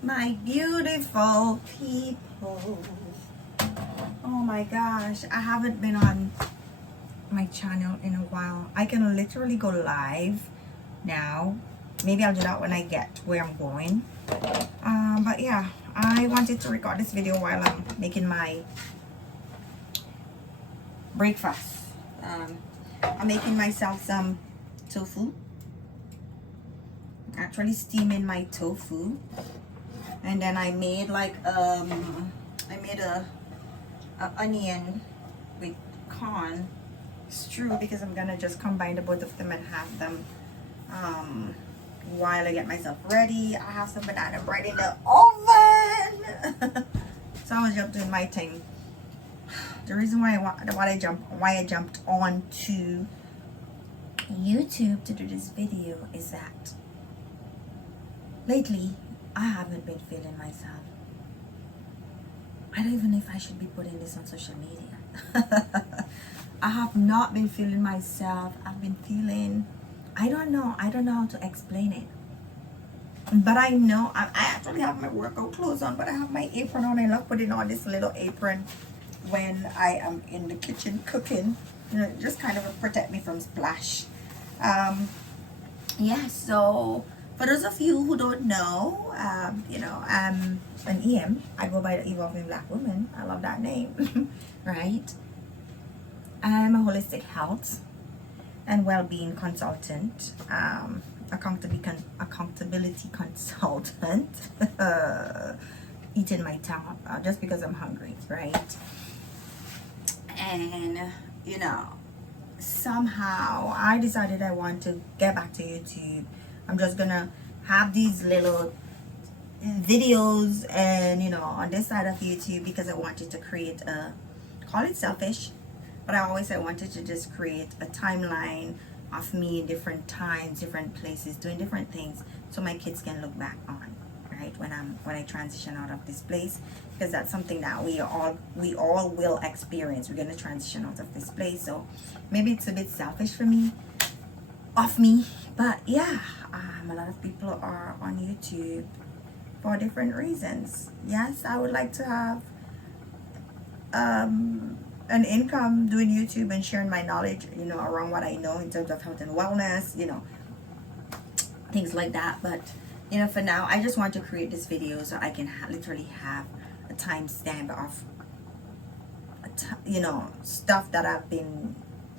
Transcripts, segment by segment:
My beautiful people. Oh my gosh, I haven't been on my channel in a while. I can literally go live now. Maybe I'll do that when I get where I'm going. But yeah, I wanted to record this video while I'm making my breakfast. I'm making myself some tofu. Actually steaming my tofu, and then I made like a onion with corn stew, because I'm gonna just combine the both of them and have them while I get myself ready. I have some banana bread in the oven. So I was just doing my thing. The reason why I jumped on to YouTube to do this video is that lately I haven't been feeling myself. I don't even know if I should be putting this on social media. I have not been feeling myself. I've been feeling, I don't know how to explain it. But I know, I actually have my workout clothes on, but I have my apron on. I love putting on this little apron when I am in the kitchen cooking. You know, just kind of protect me from splash. Yeah, so for those of you who don't know, you know, I'm an EM. I go by the Evolving Black Woman. I love that name, right? I'm a holistic health and well-being consultant, accountability consultant. Eating my tongue just because I'm hungry, right? And you know, somehow I decided I want to get back to YouTube. I'm just gonna have these little videos, and you know, on this side of YouTube, because I wanted to create a, call it selfish, but I wanted to just create a timeline of me in different times, different places, doing different things, so my kids can look back on, right, when I transition out of this place, because that's something that we all will experience. We're gonna transition out of this place. So maybe it's a bit selfish for me, of me, but yeah, a lot of people are on YouTube for different reasons. Yes, I would like to have an income doing YouTube and sharing my knowledge, you know, around what I know in terms of health and wellness, you know, things like that. But you know, for now, I just want to create this video so I can literally have a timestamp of you know, stuff that I've been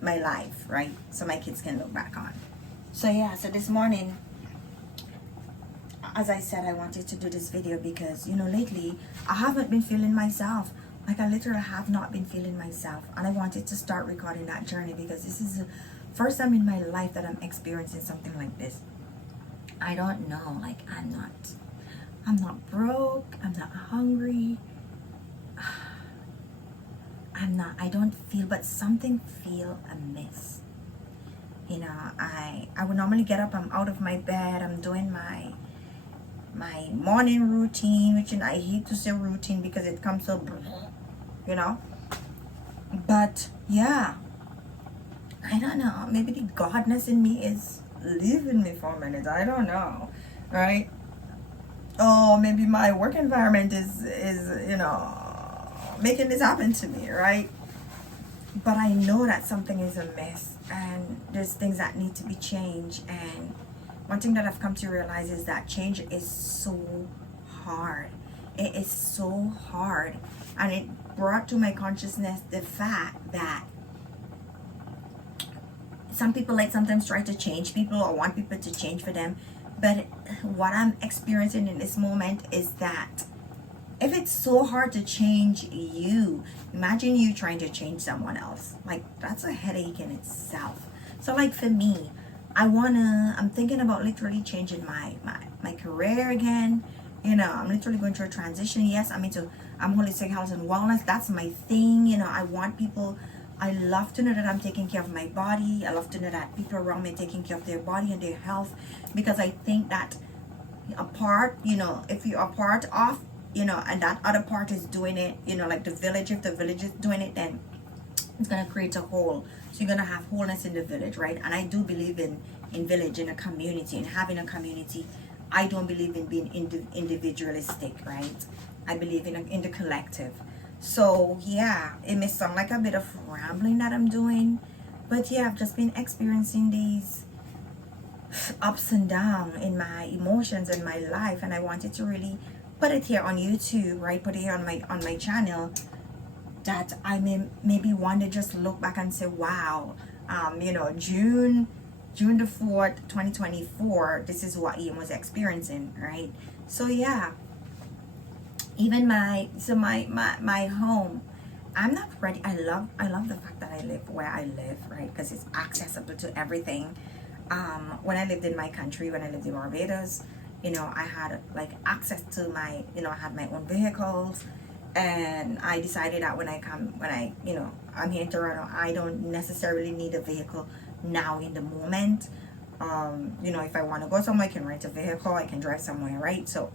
my life, right, so my kids can look back on. So yeah, so this morning, as I said, I wanted to do this video because, you know, lately I haven't been feeling myself. Like, I literally have not been feeling myself, and I wanted to start recording that journey because this is the first time in my life that I'm experiencing something like this. I don't know, like, I'm not broke, I'm not hungry, I don't feel, but something feel amiss. You know, I would normally get up, I'm out of my bed, I'm doing my morning routine, which, and I hate to say routine because it comes so, you know, but yeah, I don't know, maybe the godness in me is leaving me for a minute, I don't know, right? Oh, maybe my work environment is you know, making this happen to me, right? But I know that something is amiss, and there's things that need to be changed. And one thing that I've come to realize is that change is so hard. It is so hard, and it brought to my consciousness the fact that some people like sometimes try to change people or want people to change for them. But what I'm experiencing in this moment is that if it's so hard to change you, imagine you trying to change someone else. Like, that's a headache in itself. So like for me, I'm thinking about literally changing my career again. You know, I'm literally going through a transition. Yes, I'm holistic health and wellness. That's my thing. You know, I love to know that I'm taking care of my body. I love to know that people around me are taking care of their body and their health, because I think that a part, you know, if you're a part of, you know, and that other part is doing it, you know, like the village, if the village is doing it, then it's going to create a whole. So you're going to have wholeness in the village, right? And I do believe in village, in a community, and having a community I don't believe in being individualistic, right? I believe in the collective. So yeah, it may sound like a bit of rambling that I'm doing, but yeah, I've just been experiencing these ups and downs in my emotions and my life, and I wanted to really put it here on YouTube, right? Put it here on my channel, that I may maybe one day just look back and say, wow, you know, June the 4th, 2024, this is what Ian was experiencing, right? So yeah, even my home, I'm not ready. I love the fact that I live where I live, right? Because it's accessible to everything. When I lived in my country, when I lived in Barbados, you know, I had like access to my, you know, I had my own vehicles. And I decided that when you know, I'm here in Toronto, I don't necessarily need a vehicle now in the moment. You know, if I want to go somewhere, I can rent a vehicle, I can drive somewhere, right? So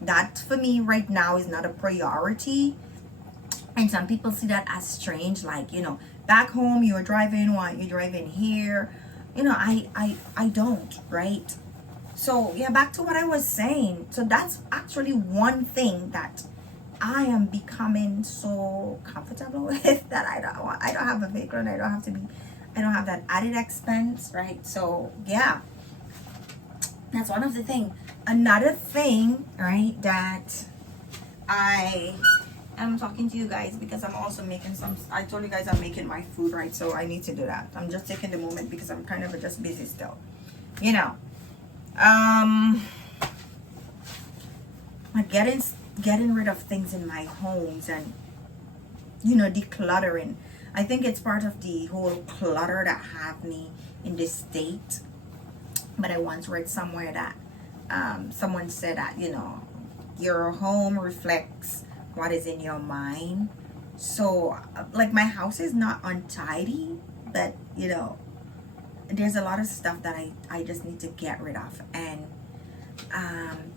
that for me right now is not a priority. And some people see that as strange, like, you know, back home you're driving, why you're driving here? You know, I don't, right? So yeah, back to what I was saying. So that's actually one thing that I am becoming so comfortable with, that I don't have a vehicle, and I don't have that added expense, right? So yeah, that's one of the things. Another thing, right, that I'm talking to you guys because I'm also making I told you guys I'm making my food, right? So I need to do that. I'm just taking the moment because I'm kind of just busy still, you know. Like getting rid of things in my homes, and, you know, decluttering. I think it's part of the whole clutter that have me in this state. But I once read somewhere that someone said that, you know, your home reflects what is in your mind. So like my house is not untidy, but, you know, there's a lot of stuff that I just need to get rid of. And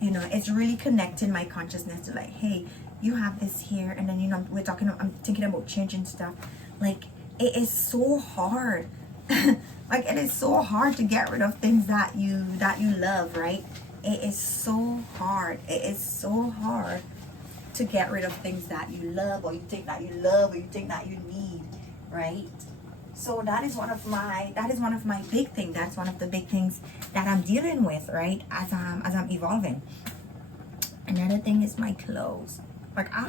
you know, it's really connecting my consciousness to like, hey, you have this here, and then, you know, I'm thinking about changing stuff. Like, it is so hard. Like, it is so hard to get rid of things that you love, right? It is so hard. It is so hard to get rid of things that you love, or you think that you love, or you think that you need, right? So that is one of my big things. That's one of the big things that I'm dealing with, right? As I'm evolving. Another thing is my clothes. Like, I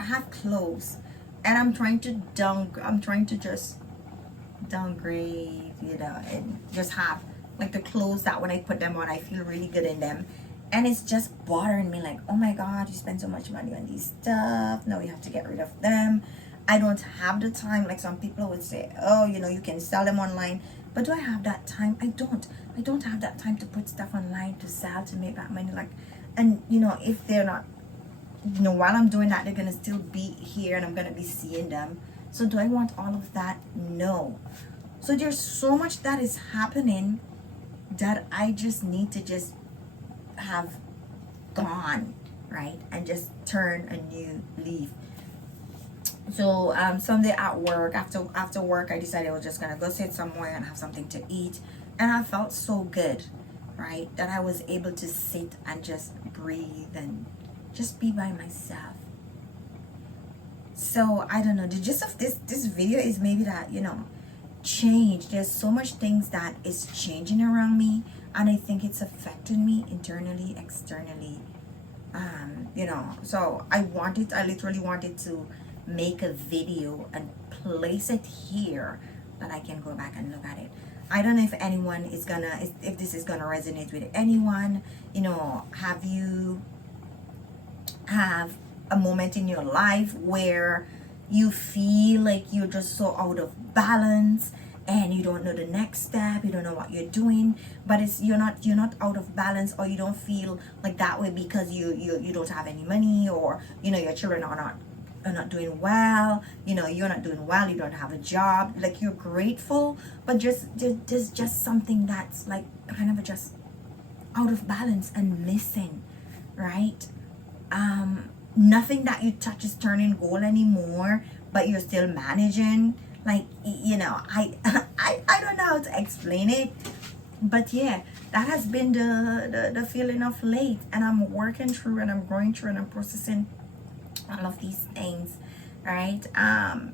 have clothes, and I'm trying to just downgrade, you know, and just have like the clothes that when I put them on, I feel really good in them. And it's just bothering me, like, oh my God, you spend so much money on these stuff. Now you have to get rid of them. I don't have the time. Like, some people would say, oh, you know, you can sell them online. But do I have that time? I don't have that time to put stuff online to sell, to make that money. Like, and, you know, if they're not, you know, while I'm doing that, they're going to still be here, and I'm going to be seeing them. So do I want all of that? No. So there's so much that is happening that I just need to just have gone, right? And just turn a new leaf. So someday at work, after work, I decided I was just gonna go sit somewhere and have something to eat, and I felt so good, right, that I was able to sit and just breathe and just be by myself. So I don't know, the gist of this video is maybe that, you know, change. There's so much things that is changing around me, and I think it's affecting me internally, externally. You know, so I literally wanted to make a video and place it here, that I can go back and look at it. I don't know if anyone is gonna, if this is gonna resonate with anyone. You know, have you have a moment in your life where you feel like you're just so out of balance, and you don't know the next step, you don't know what you're doing, but you're not out of balance, or you don't feel like that way because you don't have any money, or, you know, your children are not doing well, you know, you're not doing well, you don't have a job, like, you're grateful, but there's just something that's like kind of just out of balance and missing, right? Nothing that you touch is turning gold anymore, but you're still managing. Like, you know, I don't know how to explain it. But yeah, that has been the feeling of late, and I'm working through, and I'm going through, and I'm processing all of these things, right?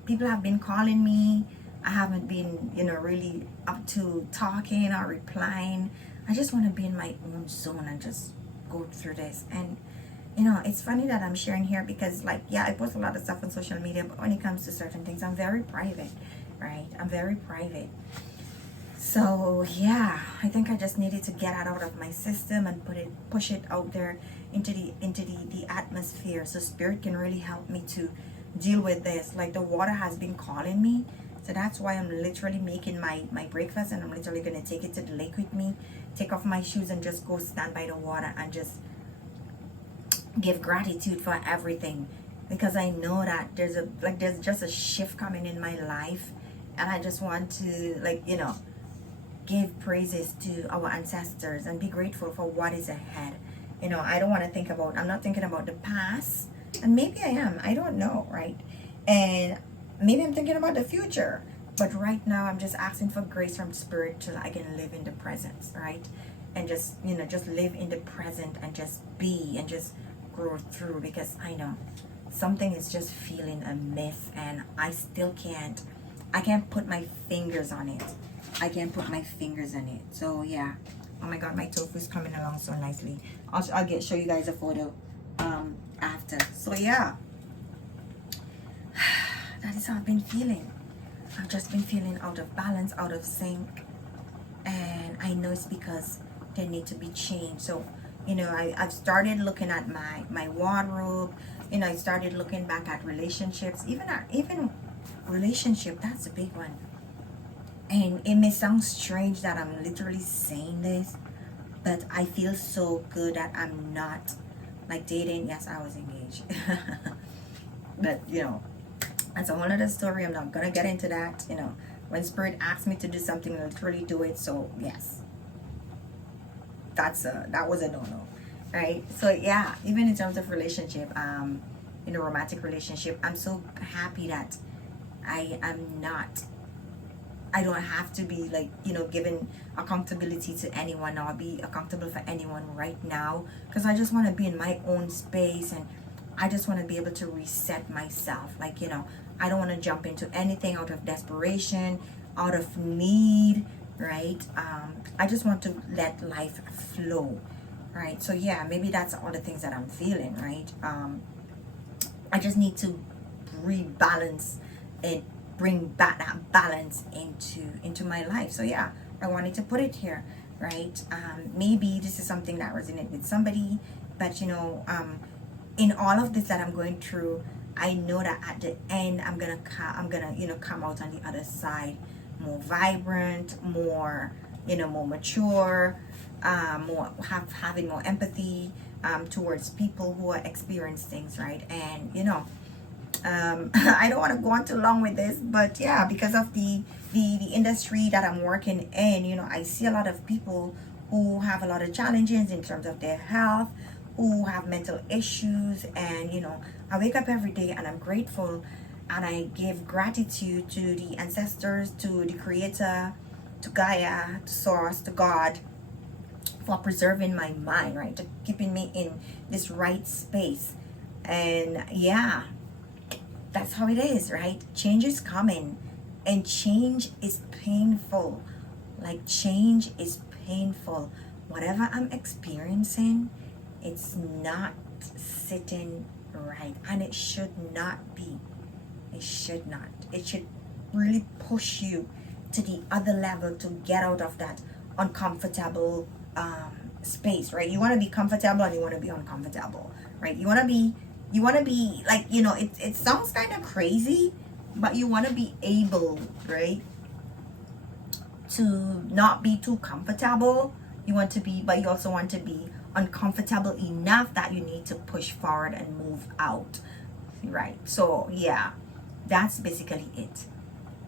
People have been calling me. I haven't been, really up to talking or replying. I just want to be in my own zone and just go through this. And it's funny that I'm sharing here because, like, yeah, I post a lot of stuff on social media, but when it comes to certain things, I'm very private, right? I'm very private. So yeah, I think I just needed to get it out of my system and push it out there into the atmosphere, so spirit can really help me to deal with this. Like, the water has been calling me, so that's why I'm literally making my breakfast, and I'm literally gonna take it to the lake with me, take off my shoes, and just go stand by the water and just give gratitude for everything, because I know that there's just a shift coming in my life, and I just want to, like, give praises to our ancestors and be grateful for what is ahead. I don't want to I'm not thinking about the past, and maybe I am, I don't know, right? And maybe I'm thinking about the future, but right now I'm just asking for grace from spirit so that I can live in the present, right? And just, just live in the present and just be and just grow through, because I know something is just feeling amiss, and I can't put my fingers on it. I can't put my fingers on it. So yeah. Oh my god, my tofu is coming along so nicely. I'll show you guys a photo after. So yeah, that is how I've been feeling. I've just been feeling out of balance, out of sync, and I know it's because they need to be changed. So I've started looking at my wardrobe. I started looking back at relationships, even relationship. That's a big one. And it may sound strange that I'm literally saying this, but I feel so good that I'm not, like, dating. Yes, I was engaged. But, that's a whole other story. I'm not going to get into that. When spirit asks me to do something, I'll literally do it. So, yes. That was a no-no. Right? So, yeah, even in terms of relationship, in a romantic relationship, I'm so happy that I don't have to be, like, giving accountability to anyone or be accountable for anyone right now, because I just want to be in my own space, and I just want to be able to reset myself. Like, I don't want to jump into anything out of desperation, out of need, right? I just want to let life flow, right? So yeah, maybe that's all the things that I'm feeling, right? I just need to rebalance and bring back that balance into my life. So yeah, I wanted to put it here, right? Maybe this is something that resonates with somebody, but in all of this that I'm going through, I know that at the end I'm gonna come out on the other side more vibrant, more more mature, having more empathy towards people who are experiencing things, right? And I don't want to go on too long with this, but yeah, because of the industry that I'm working in, I see a lot of people who have a lot of challenges in terms of their health, who have mental issues, and I wake up every day and I'm grateful, and I give gratitude to the ancestors, to the creator, to Gaia, to Source, to God, for preserving my mind, right? To keeping me in this right space. And yeah, that's how it is, right? Change is coming, and change is painful. Like, change is painful. Whatever I'm experiencing, it's not sitting right, and it should not be. It should not. It should really push you to the other level to get out of that uncomfortable space, right? You want to be comfortable, and you want to be uncomfortable, right? You want to be like, it sounds kind of crazy, but you want to be able, right, to not be too comfortable. But you also want to be uncomfortable enough that you need to push forward and move out, right? So yeah, that's basically it.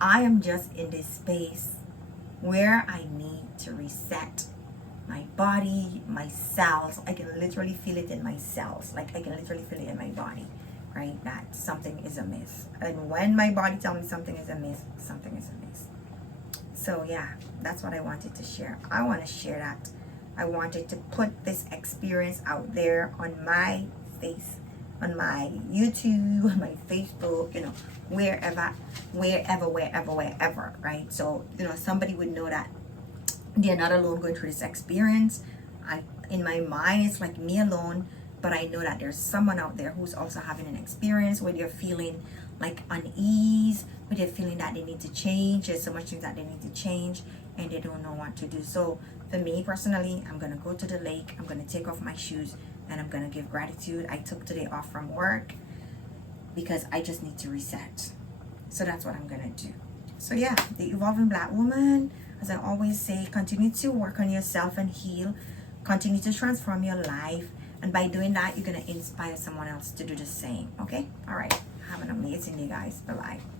I am just in this space where I need to reset my body, my cells. I can literally feel it in my cells. Like, I can literally feel it in my body, right? That something is amiss. And when my body tells me something is amiss, something is amiss. So yeah, that's what I wanted to share. I want to share that. I wanted to put this experience out there on my face, on my YouTube, on my Facebook, you know, wherever, right? So, you know, somebody would know that they're not alone going through this experience. In my mind, it's like me alone, but I know that there's someone out there who's also having an experience where they're feeling like unease, where they're feeling that they need to change. There's so much things that they need to change and they don't know what to do. So for me personally, I'm gonna go to the lake, I'm gonna take off my shoes, and I'm gonna give gratitude. I took today off from work because I just need to reset. So that's what I'm gonna do. So yeah, the Evolving Black Woman, as I always say, continue to work on yourself and heal. Continue to transform your life. And by doing that, you're going to inspire someone else to do the same. Okay? All right. Have an amazing day, guys. Bye-bye.